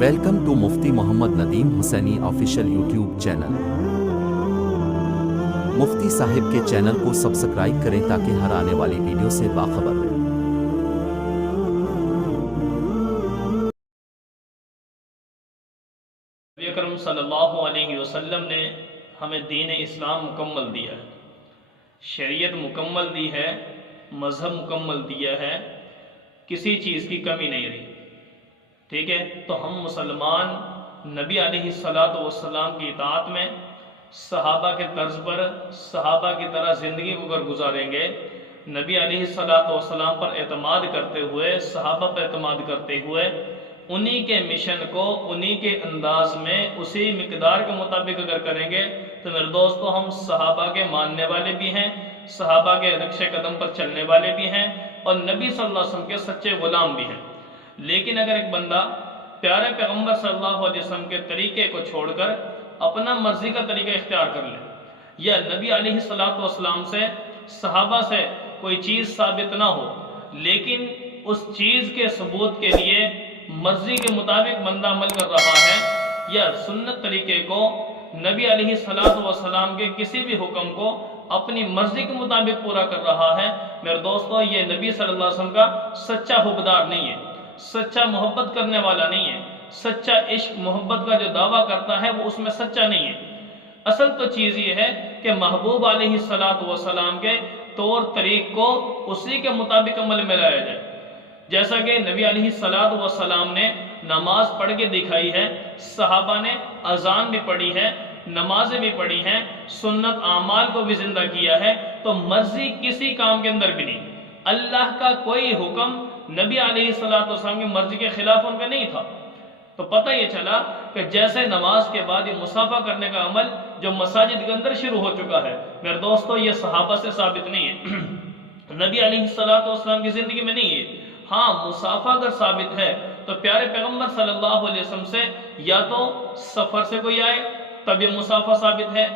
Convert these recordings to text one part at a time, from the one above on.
Welcome to Mufti Muhammad Nadeem Hussaini official YouTube channel. Mufti صاحب کے channel کو سبسکرائب کریں تاکہ ہر آنے والی ویڈیو سے باخبر رہیں۔ نبی اکرم صلی اللہ علیہ وسلم نے ہمیں دین اسلام مکمل دیا ہے، شریعت مکمل دی ہے، مذہب مکمل دیا ہے، کسی چیز کی کمی نہیں رہی۔ ٹھیک ہے، تو ہم مسلمان نبی علیہ الصلاۃ والسلام کی اطاعت میں صحابہ کے طرز پر صحابہ کی طرح زندگی کو اگر گزاریں گے، نبی علیہ الصلاۃ والسلام پر اعتماد کرتے ہوئے، صحابہ پر اعتماد کرتے ہوئے، انہی کے مشن کو انہی کے انداز میں اسی مقدار کے مطابق اگر کریں گے تو میرے دوستو ہم صحابہ کے ماننے والے بھی ہیں، صحابہ کے نقش قدم پر چلنے والے بھی ہیں، اور نبی صلی اللہ علیہ وسلم کے سچے غلام بھی ہیں۔ لیکن اگر ایک بندہ پیارے پیغمبر صلی اللہ علیہ وسلم کے طریقے کو چھوڑ کر اپنا مرضی کا طریقہ اختیار کر لے، یا نبی علیہ الصلاۃ والسلام سے صحابہ سے کوئی چیز ثابت نہ ہو لیکن اس چیز کے ثبوت کے لیے مرضی کے مطابق بندہ عمل کر رہا ہے، یا سنت طریقے کو نبی علیہ الصلاۃ والسلام کے کسی بھی حکم کو اپنی مرضی کے مطابق پورا کر رہا ہے، میرے دوستو یہ نبی صلی اللہ علیہ وسلم کا سچا حبدار نہیں ہے، سچا محبت کرنے والا نہیں ہے، سچا عشق محبت کا جو دعویٰ کرتا ہے وہ اس میں سچا نہیں ہے۔ اصل تو چیز یہ ہے کہ محبوب علیہ الصلاۃ والسلام کے طور طریق کو اسی کے مطابق عمل میں لایا جائے۔ جیسا کہ نبی علیہ الصلاۃ والسلام نے نماز پڑھ کے دکھائی ہے، صحابہ نے اذان بھی پڑھی ہے، نمازیں بھی پڑھی ہیں، سنت اعمال کو بھی زندہ کیا ہے، تو مرضی کسی کام کے اندر بھی نہیں۔ اللہ کا کوئی حکم نبی علیہ الصلاۃ والسلام کی مرضی کے خلاف ان کا نہیں تھا۔ تو پتہ یہ چلا کہ جیسے نماز کے بعد یہ مصافحہ کرنے کا عمل جو مساجد کے اندر شروع ہو چکا ہے، میرے دوستو یہ صحابہ سے ثابت نہیں ہے، نبی علیہ الصلاۃ والسلام کی زندگی میں نہیں ہے۔ ہاں مصافحہ اگر ثابت ہے تو پیارے پیغمبر صلی اللہ علیہ وسلم سے یا تو سفر سے کوئی آئے تب یہ مصافحہ ثابت ہے،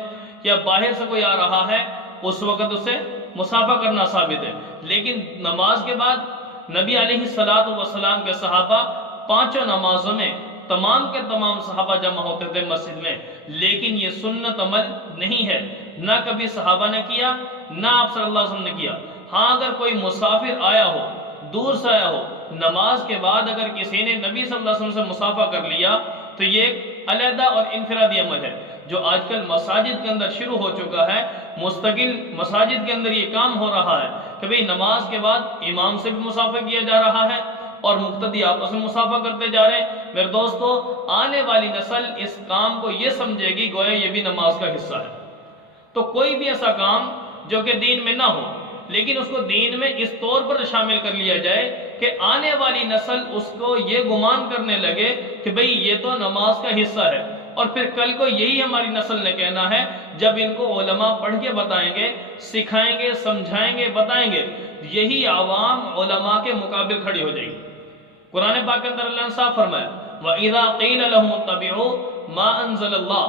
یا باہر سے کوئی آ رہا ہے اس وقت اسے مصافحہ کرنا ثابت ہے۔ لیکن نماز کے بعد نبی علیہ الصلاۃ والسلام کے صحابہ پانچوں نمازوں میں تمام کے تمام صحابہ جمع ہوتے تھے مسجد میں، لیکن یہ سنت عمل نہیں ہے، نہ کبھی صحابہ نے کیا نہ آپ صلی اللہ علیہ وسلم نے کیا۔ ہاں اگر کوئی مسافر آیا ہو، دور سے آیا ہو، نماز کے بعد اگر کسی نے نبی صلی اللہ علیہ وسلم سے مصافحہ کر لیا تو یہ ایک علیحدہ اور انفرادی عمل ہے جو آج کل مساجد کے اندر شروع ہو چکا ہے۔ مستقل مساجد کے اندر یہ کام ہو رہا ہے کہ بھئی نماز کے بعد امام سے بھی مصافحہ کیا جا رہا ہے اور مقتدی آپس میں مصافحہ کرتے جا رہے ہیں۔ میرے دوستو آنے والی نسل اس کام کو یہ سمجھے گی گویا یہ بھی نماز کا حصہ ہے۔ تو کوئی بھی ایسا کام جو کہ دین میں نہ ہو لیکن اس کو دین میں اس طور پر شامل کر لیا جائے کہ آنے والی نسل اس کو یہ گمان کرنے لگے کہ بھئی یہ تو نماز کا حصہ ہے، اور پھر کل کو یہی ہماری نسل نے کہنا ہے جب ان کو علماء پڑھ کے بتائیں گے، سکھائیں گے، سمجھائیں گے، بتائیں گے، یہی عوام علماء کے مقابل کھڑی ہو جائے گی۔ قرآن پاک کے اندر اللہ نے صاف فرمایا وَإِذَا قِيلَ لَهُمُ اتَّبِعُوا مَا أَنزَلَ اللَّهُ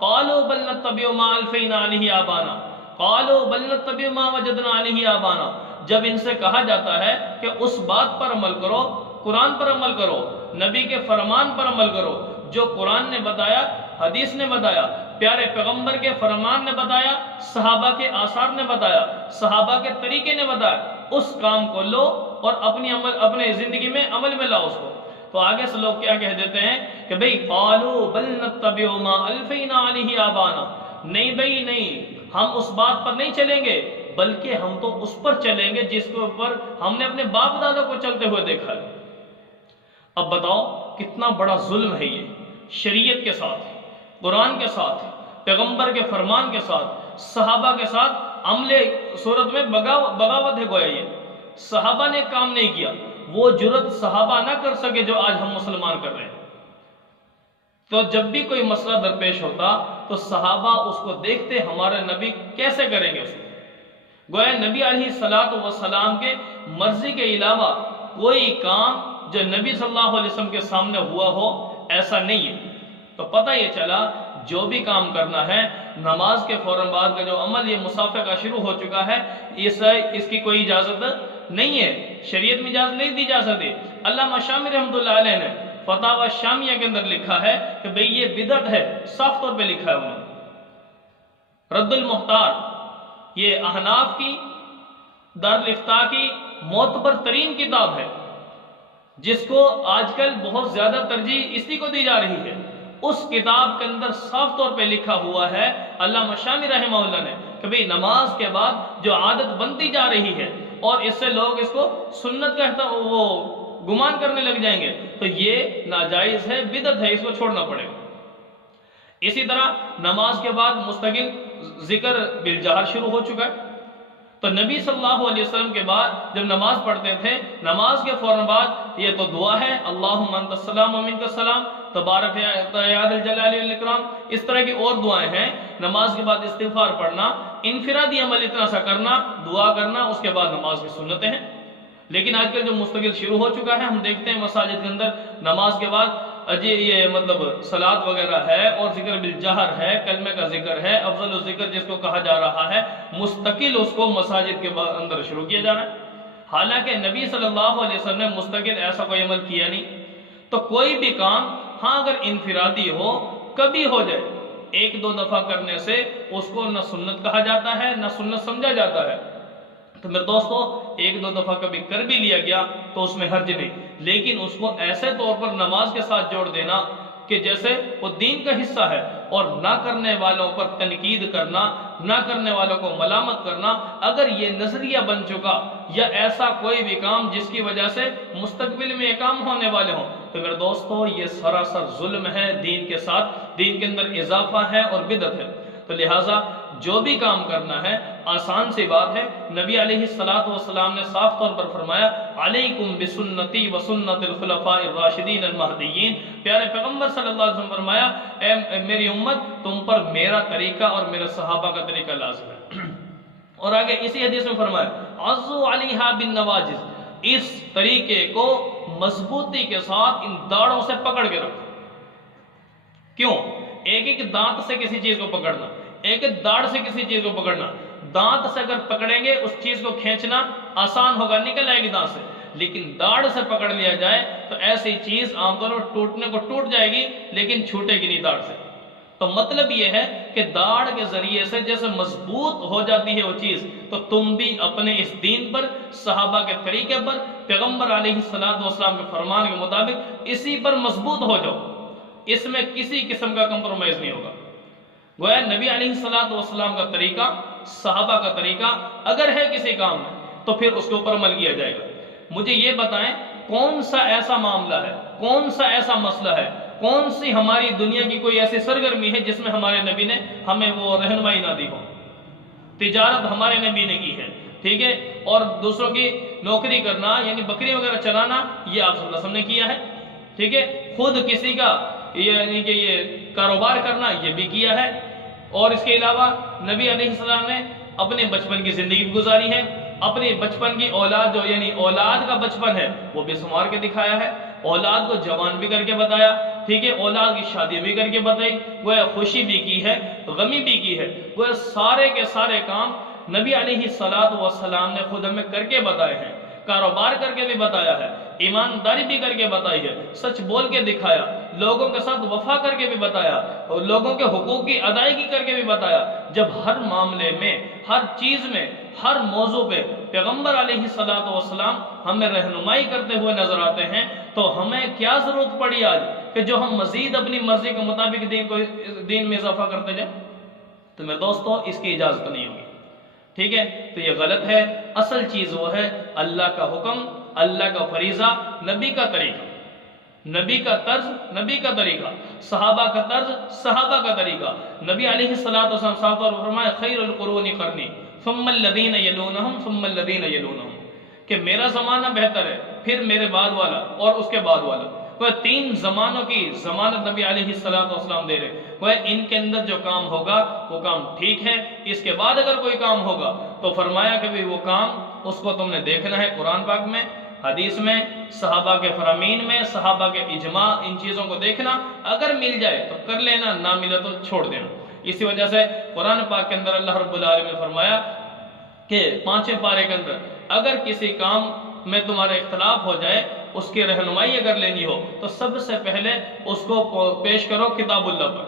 قَالُوا بَلْ نَتَّبِعُ مَا أَلْفَيْنَا عَلَيْهِ آبَانَا قَالُوا بَلْ نَتَّبِعُ مَا وَجَدْنَا عَلَيْهِ آبَانَا۔ جب ان سے کہا جاتا ہے کہ اس بات پر عمل کرو، قرآن پر عمل کرو، نبی کے فرمان پر عمل کرو، جو قرآن نے بتایا، حدیث نے بتایا، پیارے پیغمبر کے فرمان نے بتایا، صحابہ کے آثار نے بتایا، صحابہ کے طریقے نے بتایا، اس کام کو لو اور اپنے زندگی میں عمل میں لاؤ اس کو۔ تو آگے سے لوگ کیا کہہ دیتے ہیں کہ بھئی قالوا بل نتبع ما الفینا علیہ آبانا، نہیں بھئی نہیں، ہم اس بات پر نہیں چلیں گے بلکہ ہم تو اس پر چلیں گے جس کے اوپر ہم نے اپنے باپ دادا کو چلتے ہوئے دیکھا ہے۔ اب بتاؤ کتنا بڑا ظلم ہے یہ، شریعت کے ساتھ، قرآن کے ساتھ، پیغمبر کے فرمان کے ساتھ، صحابہ کے ساتھ عملے صورت میں بغاوت ہے گویا یہ۔ صحابہ نے کام نہیں کیا، وہ جرت صحابہ نہ کر سکے جو آج ہم مسلمان کر رہے ہیں۔ تو جب بھی کوئی مسئلہ درپیش ہوتا تو صحابہ اس کو دیکھتے ہمارے نبی کیسے کریں گے اس کو، گویا نبی علیہ الصلاۃ والسلام کے مرضی کے علاوہ کوئی کام جو نبی صلی اللہ علیہ وسلم کے سامنے ہوا ہو ایسا نہیں ہے۔ تو پتہ یہ چلا جو بھی کام کرنا ہے نماز کے فوراً بعد کا جو عمل یہ مصافحہ کا شروع ہو چکا ہے، اس کی کوئی اجازت نہیں ہے، شریعت میں اجازت نہیں دی جا سکتی۔ علامہ شامی رحمۃ اللہ علیہ نے فتاوی شامیہ کے اندر لکھا ہے کہ بھئی یہ بدعت ہے، صاف طور پہ لکھا ہے انہوں نے۔ رد المختار یہ احناف کی دارالفتاء کی معتبر ترین کتاب ہے، جس کو آج کل بہت زیادہ ترجیح اسی کو دی جا رہی ہے۔ اس کتاب کے اندر صاف طور پہ لکھا ہوا ہے علامہ شامی رحمہ اللہ نے کہ بھئی نماز کے بعد جو عادت بنتی جا رہی ہے اور اس سے لوگ اس کو سنت کا وہ گمان کرنے لگ جائیں گے تو یہ ناجائز ہے، بدعت ہے، اس کو چھوڑنا پڑے گا۔ اسی طرح نماز کے بعد مستقل ذکر بالجہر شروع ہو چکا ہے، تو نبی صلی اللہ علیہ وسلم کے بعد جب نماز پڑھتے تھے، نماز کے فوراً بعد یہ تو دعا ہے اللہم انت السلام و منک السلام تبارک یا ذا الجلال والاکرام، اس طرح کی اور دعائیں ہیں۔ نماز کے بعد استغفار پڑھنا، انفرادی عمل اتنا سا کرنا، دعا کرنا، اس کے بعد نماز کی سنتیں ہیں۔ لیکن آج کل جو مستقل شروع ہو چکا ہے، ہم دیکھتے ہیں مساجد کے اندر نماز کے بعد یہ مطلب صلاۃ وغیرہ ہے اور ذکر بالجہر ہے، کلمے کا ذکر ہے، افضل الذکر جس کو کہا جا رہا ہے، مستقل اس کو مساجد کے اندر شروع کیا جا رہا ہے۔ حالانکہ نبی صلی اللہ علیہ وسلم نے مستقل ایسا کوئی عمل کیا نہیں۔ تو کوئی بھی کام ہاں اگر انفرادی ہو، کبھی ہو جائے، ایک دو دفعہ کرنے سے اس کو نہ سنت کہا جاتا ہے نہ سنت سمجھا جاتا ہے۔ تو میرے دوستو، ایک دو دفعہ کبھی کر بھی لیا گیا تو اس میں حرج نہیں، لیکن اس کو ایسے طور پر نماز کے ساتھ جوڑ دینا کہ جیسے وہ دین کا حصہ ہے، اور نہ کرنے والوں پر تنقید کرنا، نہ کرنے والوں کو ملامت کرنا، اگر یہ نظریہ بن چکا یا ایسا کوئی بھی کام جس کی وجہ سے مستقبل میں یہ کام ہونے والے ہوں، تو میرے دوستو یہ سراسر ظلم ہے دین کے ساتھ، دین کے اندر اضافہ ہے اور بدعت ہے۔ تو لہٰذا جو بھی کام کرنا ہے آسان سی بات ہے۔ نبی علیہ السلام نے صاف طور پر فرمایا علیکم بسنتی وسنت الخلفاء الراشدین المہدیین، پیارے پیغمبر صلی اللہ علیہ وسلم فرمایا اے میری امت، تم پر میرا طریقہ اور میرے صحابہ کا طریقہ لازم ہے۔ اور آگے اسی حدیث میں فرمایا عضو علیہا بالنواجذ، اس طریقے کو مضبوطی کے ساتھ ان داڑھوں سے پکڑ کے رکھو۔ کیوں؟ ایک ایک دانت سے کسی چیز کو پکڑنا، ایک ایک داڑھ سے کسی چیز کو پکڑنا، دانت سے اگر پکڑیں گے اس چیز کو کھینچنا آسان ہوگا، نکل آئے گی دانت سے، لیکن داڑھ سے پکڑ لیا جائے تو ایسی چیز عام طور پر ٹوٹنے کو ٹوٹ جائے گی لیکن چھوٹے گی نہیں داڑھ سے۔ تو مطلب یہ ہے کہ داڑھ کے ذریعے سے جیسے مضبوط ہو جاتی ہے وہ چیز، تو تم بھی اپنے اس دین پر، صحابہ کے طریقے پر، پیغمبر علیہ السلام کے فرمان کے مطابق اسی پر مضبوط ہو جاؤ، اس میں کسی قسم کا کمپرومائز نہیں ہوگا۔ گویا نبی علیہ السلام کا طریقہ، صحابہ کا طریقہ اگر ہے کسی کام میں تو پھر اس کے اوپر عمل کیا جائے گا۔ مجھے یہ بتائیں کون سا ایسا معاملہ ہے، کون سا ایسا مسئلہ ہے، کون سی ہماری دنیا کی کوئی ایسی سرگرمی ہے جس میں ہمارے نبی نے ہمیں وہ رہنمائی نہ دی ہو؟ تجارت ہمارے نبی نے کی ہے، ٹھیک ہے، اور دوسروں کی نوکری کرنا یعنی بکری وغیرہ چلانا یہ آپ صلی اللہ علیہ وسلم نے کیا ہے، ٹھیک ہے، خود کسی کا یعنی کہ یہ کاروبار کرنا یہ بھی کیا ہے، اور اس کے علاوہ نبی علیہ السلام نے اپنے بچپن کی زندگی گزاری ہے، اپنی بچپن کی اولاد جو یعنی اولاد کا بچپن ہے وہ بھی سنوار کے دکھایا ہے، اولاد کو جوان بھی کر کے بتایا، ٹھیک ہے، اولاد کی شادی بھی کر کے بتائی، وہ خوشی بھی کی ہے، غمی بھی کی ہے، وہ سارے کے سارے کام نبی علیہ السلام نے خود ہمیں کر کے بتائے ہیں، کاروبار کر کے بھی بتایا ہے، ایمانداری بھی کر کے بتائی ہے، سچ بول کے دکھایا، لوگوں کے ساتھ وفا کر کے بھی بتایا، اور لوگوں کے حقوق کی ادائیگی کر کے بھی بتایا۔ جب ہر معاملے میں، ہر چیز میں، ہر موضوع پہ پیغمبر علیہ السلام ہمیں رہنمائی کرتے ہوئے نظر آتے ہیں، تو ہمیں کیا ضرورت پڑی آج کہ جو ہم مزید اپنی مرضی کے مطابق دین میں اضافہ کرتے جائیں؟ تو میرے دوستو اس کی اجازت نہیں ہوگی، ٹھیک ہے، تو یہ غلط ہے۔ اصل چیز وہ ہے اللہ کا حکم، اللہ کا فریضہ، نبی کا طریقہ، نبی کا طرز، نبی کا طریقہ، صحابہ کا طرز، صحابہ کا طریقہ۔ نبی علیہ السلام صاحب اور فرمایا خیر القرون قرنی ثم الذین یلونہم ثم الذین یلونہم، کہ میرا زمانہ بہتر ہے، پھر میرے بعد والا اور اس کے بعد والا۔ وہ تین زمانوں کی ضمانت نبی علیہ السلام دے رہے، وہ ان کے اندر جو کام ہوگا وہ کام ٹھیک ہے، اس کے بعد اگر کوئی کام ہوگا تو فرمایا کہ وہ کام اس کو تم نے دیکھنا ہے قرآن پاک میں، حدیث میں، صحابہ کے فرامین میں، صحابہ کے اجماع، ان چیزوں کو دیکھنا، اگر مل جائے تو کر لینا، نہ ملے تو چھوڑ دینا۔ اسی وجہ سے قرآن پاک کے اندر اللہ رب العالمین نے فرمایا کہ 5ویں پارے کے اندر اگر کسی کام میں تمہارے اختلاف ہو جائے اس کی رہنمائی اگر لینی ہو تو سب سے پہلے اس کو پیش کرو کتاب اللہ پر،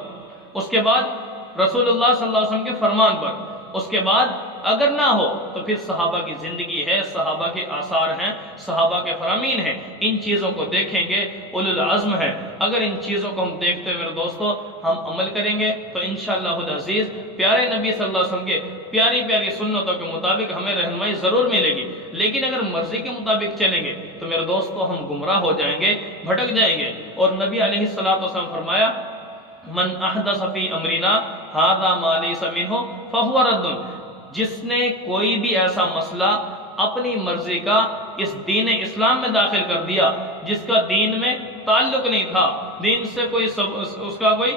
اس کے بعد رسول اللہ صلی اللہ علیہ وسلم کے فرمان پر، اس کے بعد اگر نہ ہو تو پھر صحابہ کی زندگی ہے، صحابہ کے آثار ہیں، صحابہ کے فرامین ہیں، ان چیزوں کو دیکھیں گے، اولو العزم ہے۔ اگر ان چیزوں کو ہم دیکھتے ہوئے میرے دوستو ہم عمل کریں گے تو انشاءاللہ العزیز پیارے نبی صلی اللہ علیہ وسلم کے پیاری پیاری سنتوں کے مطابق ہمیں رہنمائی ضرور ملے گی۔ لیکن اگر مرضی کے مطابق چلیں گے تو میرے دوستو ہم گمراہ ہو جائیں گے، بھٹک جائیں گے۔ اور نبی علیہ السلام فرمایا من احدث فی امرنا ھذا ما لیس منہ فہو رد، جس نے کوئی بھی ایسا مسئلہ اپنی مرضی کا اس دین اسلام میں داخل کر دیا جس کا دین میں تعلق نہیں تھا، دین سے اس کا کوئی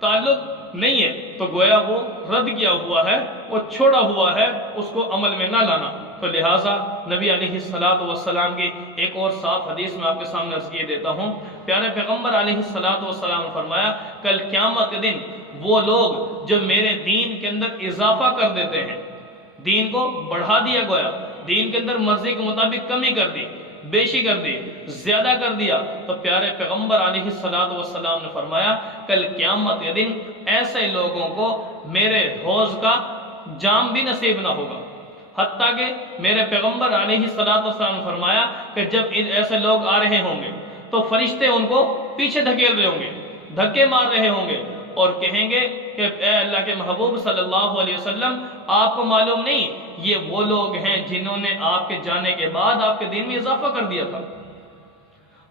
تعلق نہیں ہے، تو گویا وہ رد کیا ہوا ہے، وہ چھوڑا ہوا ہے، اس کو عمل میں نہ لانا۔ تو لہٰذا نبی علیہ السلام کی ایک اور صاف حدیث میں آپ کے سامنے عرض کیے دیتا ہوں، پیارے پیغمبر علیہ السلام نے فرمایا کل قیامت کے دن وہ لوگ جو میرے دین کے اندر اضافہ کر دیتے ہیں، دین کو بڑھا دیا، گویا دین کے اندر مرضی کے مطابق کمی کر دی، بیشی کر دی، زیادہ کر دیا، تو پیارے پیغمبر علیہ السلام نے فرمایا کل قیامت کے دن ایسے لوگوں کو میرے حوض کا جام بھی نصیب نہ ہوگا۔ حتیٰ کہ میرے پیغمبر علیہ السلام نے فرمایا کہ جب ایسے لوگ آ رہے ہوں گے تو فرشتے ان کو پیچھے دھکیل رہے ہوں گے، دھکے مار رہے ہوں گے اور کہیں گے کہ اے اللہ کے محبوب صلی اللہ علیہ وسلم آپ کو معلوم نہیں یہ وہ لوگ ہیں جنہوں نے آپ کے جانے کے بعد آپ کے دین میں اضافہ کر دیا تھا۔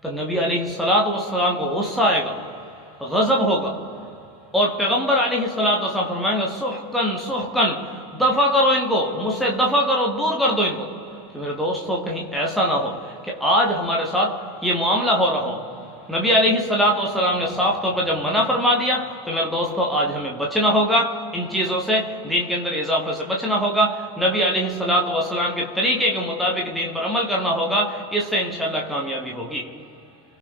تو نبی علیہ السلام کو غصہ آئے گا، غضب ہوگا، اور پیغمبر علیہ السلام فرمائیں گے سحقن سحقن، دفع کرو ان کو، مجھ سے دفع کرو، دور کر دو ان کو۔ تو میرے دوستو کہیں ایسا نہ ہو کہ آج ہمارے ساتھ یہ معاملہ ہو رہا ہو۔ نبی علیہ السلام نے صاف طور پر جب منع فرما دیا تو میرے دوستو آج ہمیں بچنا ہوگا، ان چیزوں سے، دین کے اندر اضافے سے بچنا ہوگا، نبی علیہ السلام کے طریقے کے مطابق دین پر عمل کرنا ہوگا، اس سے انشاءاللہ کامیابی ہوگی۔